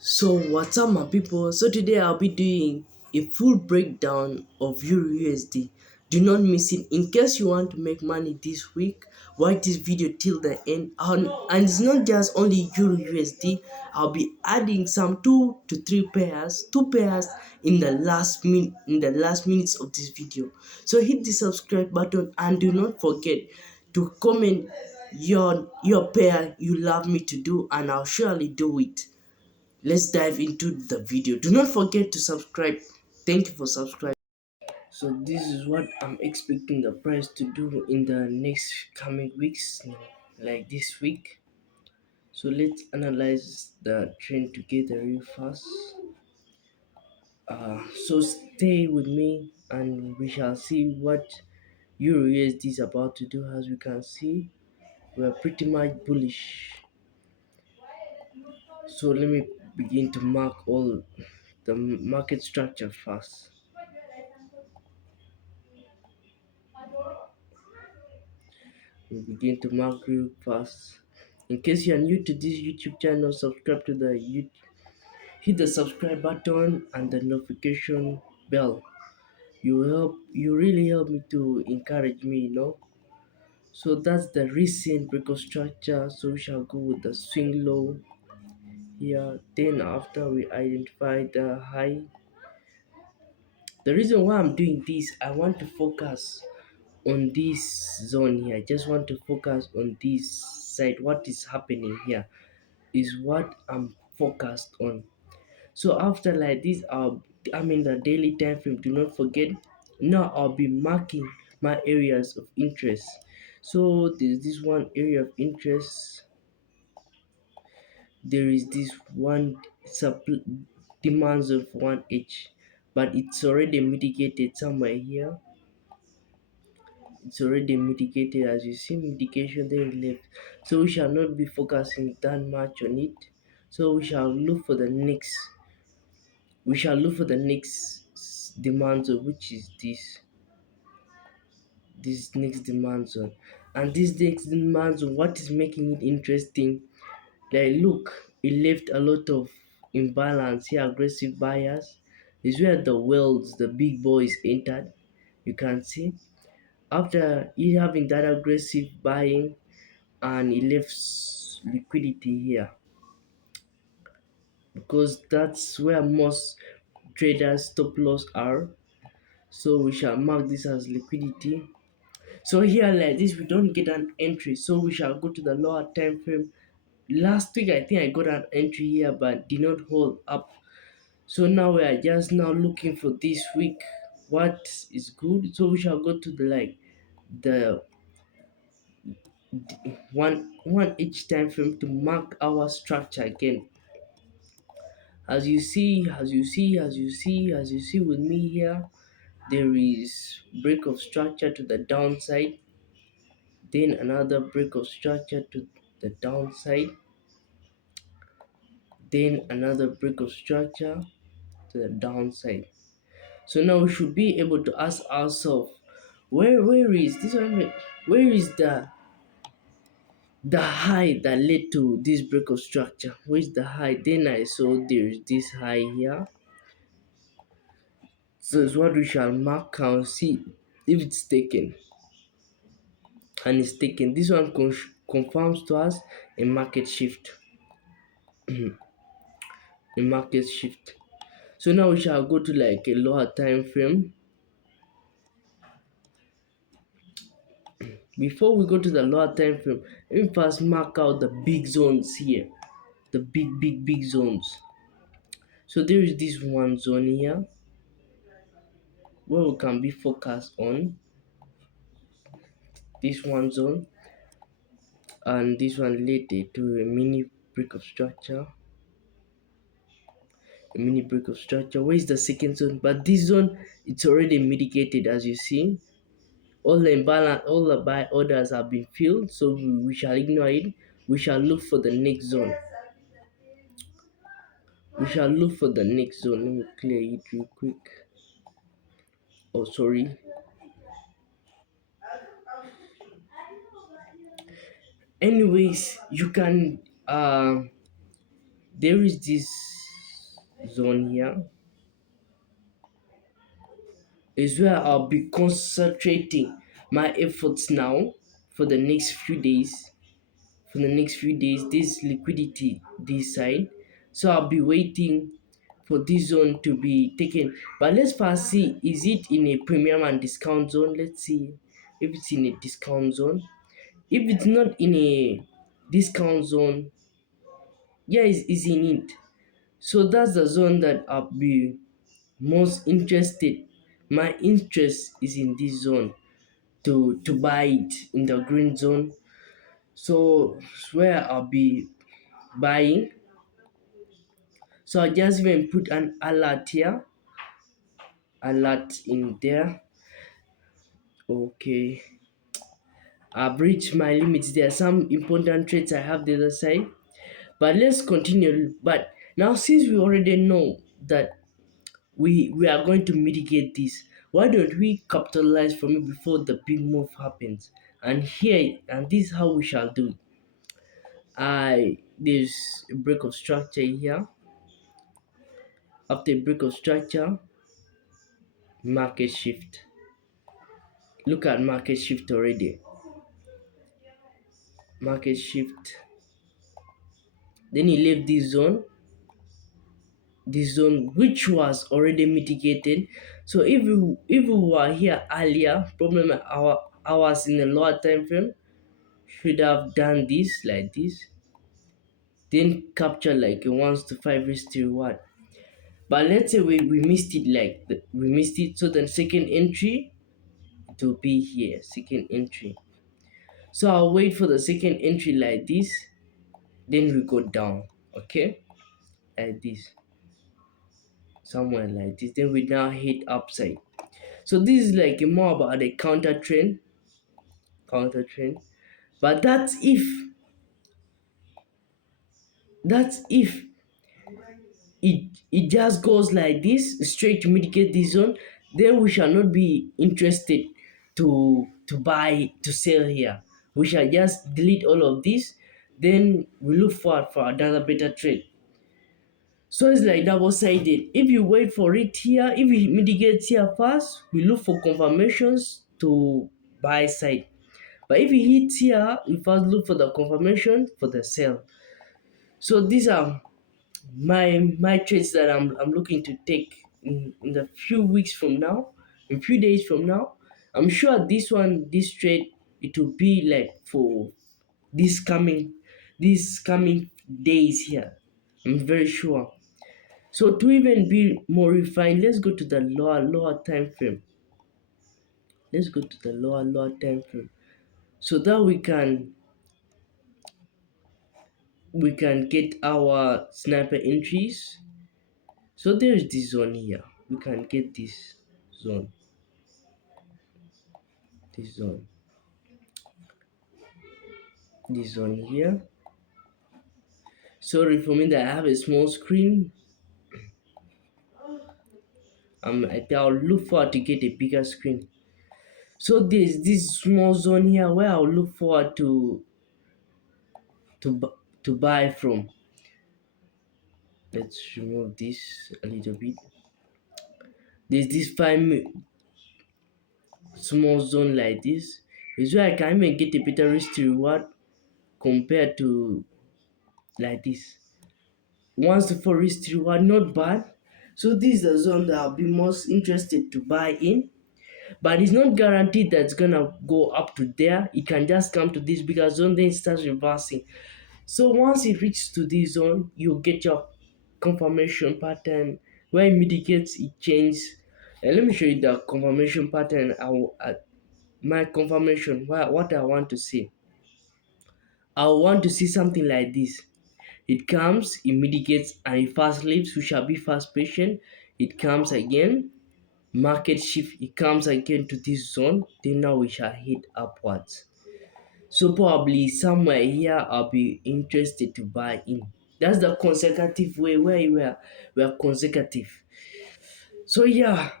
So what's up my people? So today I'll be doing a full breakdown of Euro USD. Do not miss it. In case you want to make money this week, watch this video till the end. And it's not just only Euro USD. I'll be adding some 2 to 3 pairs, 2 pairs in the last minutes of this video. So hit the subscribe button and do not forget to comment your pair you love me to do, and I'll surely do it. Let's dive into the video. Do not forget to subscribe. Thank you for subscribing. So this is what I'm expecting the price to do in the next coming weeks, like this week. So let's analyze the trend together real fast. So stay with me and we shall see what Euro USD is about to do. As we can see, we're pretty much bullish. So let me begin to mark all the market structure first. We begin to mark real fast. In case you are new to this YouTube channel, subscribe to the YouTube, hit the subscribe button and the notification bell. You really help me to encourage me. So that's the recent breakout structure. So we shall go with the swing low here. Then after we identify the high, the reason why I'm doing this, I want to focus on this zone here. I just want to focus on this side. What is happening here is what I'm focused on. So after like this, I'm in the daily time frame. Do not forget. Now I'll be marking my areas of interest. So there's this one area of interest. There is this one demands of 1H, but it's already mitigated somewhere here. It's already mitigated, as you see mitigation then left. So we shall not be focusing that much on it. So we shall look for the next demand zone, which is this next demand zone. And this next demand zone, what is making it interesting, like look, it left a lot of imbalance here. Aggressive buyers is where the whales, the big boys entered. You can see after it having that aggressive buying, and it leaves liquidity here because that's where most traders stop loss are. So we shall mark this as liquidity. So here like this we don't get an entry, so we shall go to the lower time frame. Last week I think I got an entry here but did not hold up. So now we are just now looking for this week what is good. So we shall go to the one each time frame to mark our structure again. As you see with me here, there is break of structure to the downside, then another break of structure to the downside, then another break of structure to the downside. So now we should be able to ask ourselves, where is this one, where is the high that led to this break of structure? Where's the high? Then I saw there's this high here. So it's what we shall mark and see if it's taken. And it's taken. This one confirms to us a market shift. A market shift. So now we shall go to like a lower time frame. Before we go to the lower time frame, let me first mark out the big zones here. The big zones. So there is this one zone here where we can be focused on. This one zone, and this one led to a mini break of structure. A mini break of structure. Where is the second zone? But this zone, it's already mitigated, as you see. All the imbalance, all the buy orders have been filled, so we shall ignore it. We shall look for the next zone. We shall look for the next zone. Let me clear it real quick. Oh, sorry. Anyways, you can there is this zone here is where I'll be concentrating my efforts now for the next few days. For the next few days, this liquidity this side. So I'll be waiting for this zone to be taken. But let's first see, is it in a premium and discount zone? Let's see if it's in a discount zone. If it's not in a discount zone, yeah, it's in it. So that's the zone that I'll be most interested. My interest is in this zone to buy it in the green zone. So it's where I'll be buying. So I just even put an alert here, alert in there. Okay, I've reached my limits. There are some important traits I have the other side, but let's continue. But now, since we already know that we are going to mitigate this, why don't we capitalize from it before the big move happens? And this is how we shall do it. I There's a break of structure here. After a break of structure, market shift. Look at market shift already. Market shift. Then he left this zone which was already mitigated. So if we were here earlier, problem our hours in a lower time frame should have done this like this, then capture like a 1 to 5 risk to reward. But let's say we missed it we missed it. So then second entry to be here, second entry. So I'll wait for the second entry like this, then we go down, okay, like this, somewhere like this. Then we now hit upside. So this is like more about the counter trend. But that's if it just goes like this straight to mitigate this zone, then we shall not be interested to buy to sell here. We shall just delete all of this, then we look forward for another better trade. So it's like double-sided. If you wait for it here, if it mitigates here first, we look for confirmations to buy side. But if it hits here, we first look for the confirmation for the sell. So these are my trades that I'm looking to take in the few weeks from now, in few days from now. I'm sure this trade, it will be like for this coming days here. I'm very sure. So to even be more refined, let's go to the lower time frame. Let's go to the lower time frame so that we can get our sniper entries. So there is this zone here. We can get zone, this zone, this zone here. Sorry for me that I have a small screen. I'll look forward to get a bigger screen. So there's this small zone here where I'll look forward to buy from. Let's remove this a little bit. There's this small zone like this. Is where I can even get a better risk to reward compared to like this. Once the for risk to reward, not bad. So this is the zone that I'll be most interested to buy in. But it's not guaranteed that it's gonna go up to there. It can just come to this bigger zone, then it starts reversing. So once it reaches to this zone, you get your confirmation pattern where it mitigates, it changes. And let me show you the confirmation pattern. My confirmation, what I want to see. I want to see something like this. It comes, it mitigates, and it fast leaves. We shall be fast patient. It comes again, market shift. It comes again to this zone. Then now we shall hit upwards. So probably somewhere here I'll be interested to buy in. That's the consecutive way where we are consecutive. So yeah,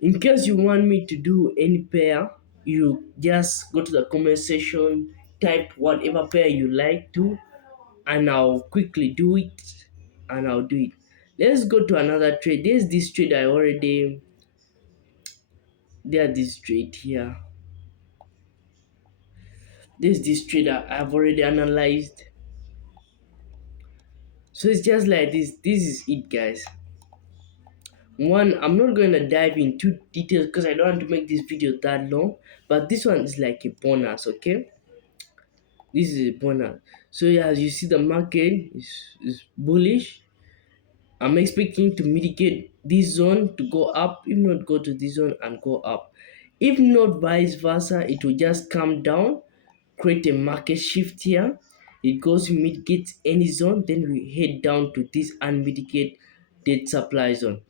in case you want me to do any pair, you just go to the comment section, type whatever pair you like to, and I'll quickly do it, and I'll do it. Let's go to another trade. There's this trade I already, there's this trade here. There's this trade I've already analyzed. So it's just like this. This is it, guys. One, I'm not going to dive into details because I don't want to make this video that long. But this one is like a bonus, okay? This is a bonus. So yeah, as you see, the market is bullish. I'm expecting to mitigate this zone to go up, if not go to this zone and go up. If not vice versa, it will just come down, create a market shift here. It goes mitigate any zone, then we head down to this unmitigated dead supply zone.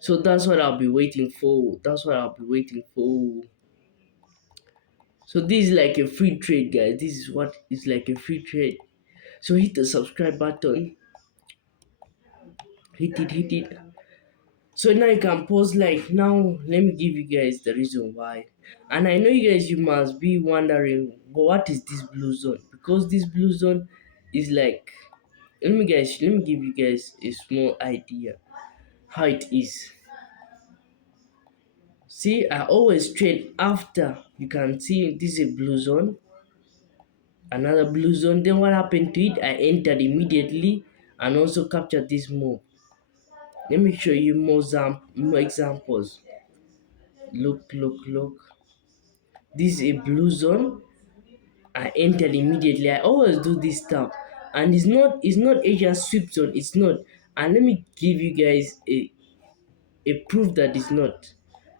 So that's what I'll be waiting for. That's what I'll be waiting for. So this is like a free trade, guys. This is what is like a free trade. So hit the subscribe button. Hit it. So now you can pause like now. Let me give you guys the reason why. And I know you guys, you must be wondering, but what is this blue zone? Because this blue zone is like, let me give you guys a small idea how it is. See, I always trade after. You can see this is a blue zone, another blue zone. Then what happened to it? I entered immediately and also captured this move. Let me show you more examples. Look. This is a blue zone. I entered immediately. I always do this stuff, and it's not Asian sweep zone. It's not. And let me give you guys a proof that it's not.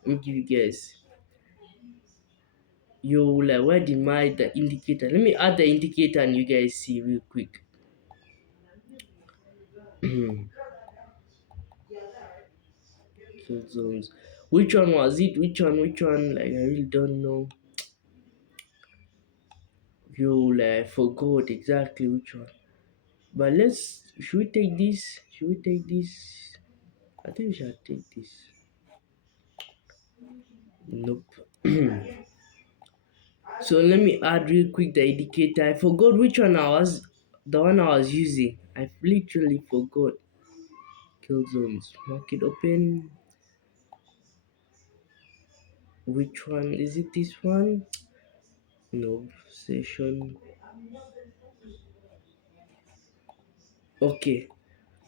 Let me give you guys. You like, where did my the indicator? Let me add the indicator and you guys see real quick. So zones. Which one was it? Which one? Like I really don't know. You like, I forgot exactly which one. But should we take this? Should we take this? I think we should take this. Nope. So let me add real quick the indicator. I forgot which one the one I was using. I literally forgot. Kill zones. Market open. Which one? Is it this one? No. Session. Okay.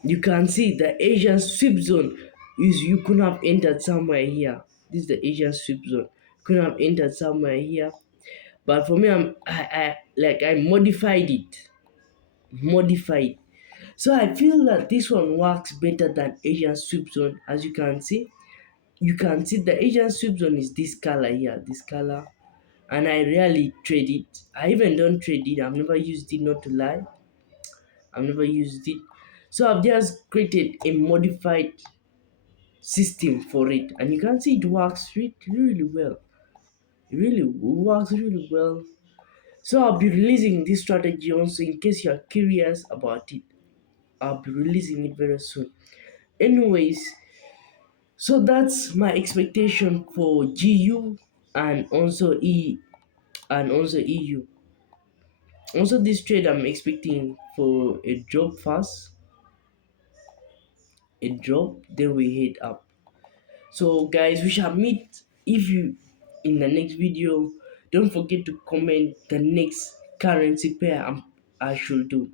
You can see the Asian sweep zone is you could have entered somewhere here. This is the Asian sweep zone. Could have entered somewhere here. But for me, I modified it. Modified. So I feel that this one works better than Asian sweep zone. As you can see the Asian sweep zone is this color here, this color. And I rarely trade it. I even don't trade it. I've never used it, not to lie. I've never used it. So I've just created a modified system for it. And you can see it works really well. It really works really well. So I'll be releasing this strategy also in case you're curious about it. I'll be releasing it very soon. Anyways, so that's my expectation for GU and also EU. Also this trade I'm expecting for a drop first, a drop, then we head up. So guys, we shall meet if you in the next video. Don't forget to comment the next currency pair I should do.